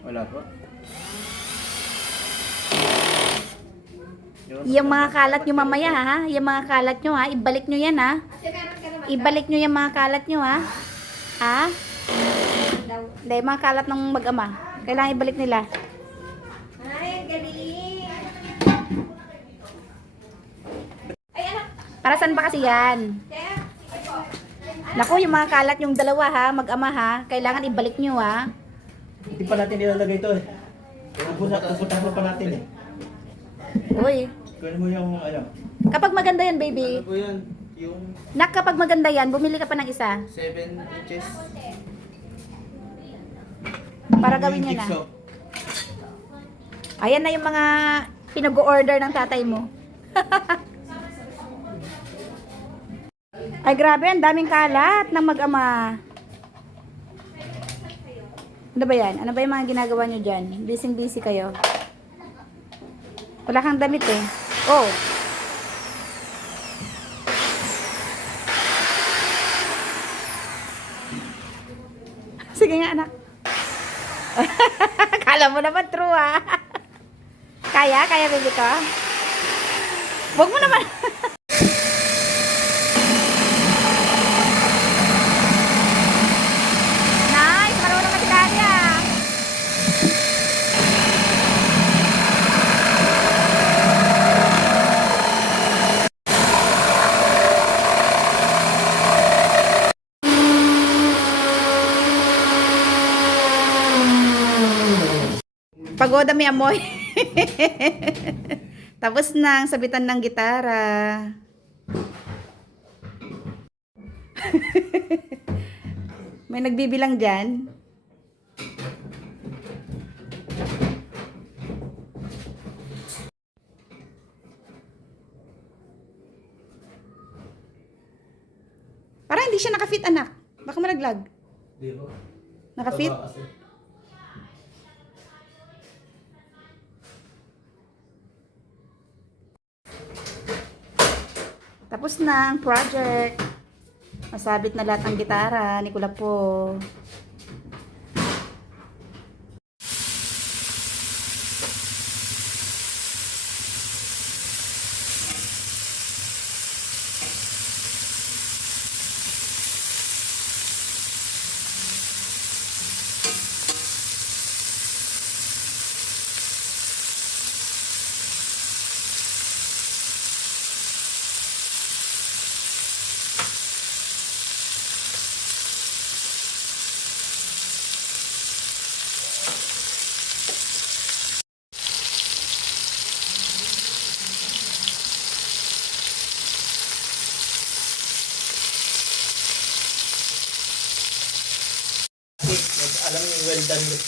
Wala po. Yung mga kalat nyo mamaya ha. Yung mga kalat nyo ha. Ibalik nyo yan ha. Ibalik nyo yung mga kalat nyo ha. Ha? Hindi, mga kalat ng mag-ama. Kailangan ibalik nila. Ay, galing. Para saan ba kasi yan? Naku, yung mga kalat yung dalawa ha. Mag-ama ha. Kailangan ibalik nyo ha. Hindi pa natin nilalagay ito eh. Pupuntahan pa natin eh. Uy. Kunin mo yung ano. Kapag maganda yan, baby. Ano po yan? Yung Nak, kapag maganda yan, bumili ka pa ng isa. 7 inches. Para gawin nyo na. Jigsaw. Ayan na yung mga pinag-order ng tatay mo. Ay, grabe. Ang daming kalat ng mag-ama. Ano ba yan? Ano ba yung mga ginagawa nyo dyan? Busy-busy kayo. Wala kang damit eh. Oh. Sige nga, anak. Kala mo naman true ah. Kaya? Kaya, baby ko? Huwag mo naman. Nice! Marunong naman si daddy ah. Pagoda may amoy. Tapos na ang sabitan ng gitara. May nagbibilang dyan. Parang hindi siya nakafit, anak. Baka malaglag. Di ba? Nakafit? Taba kasi. Tapos na ang project. Masabit na lahat ng gitara ni Kulapo. Alam niyo, well done.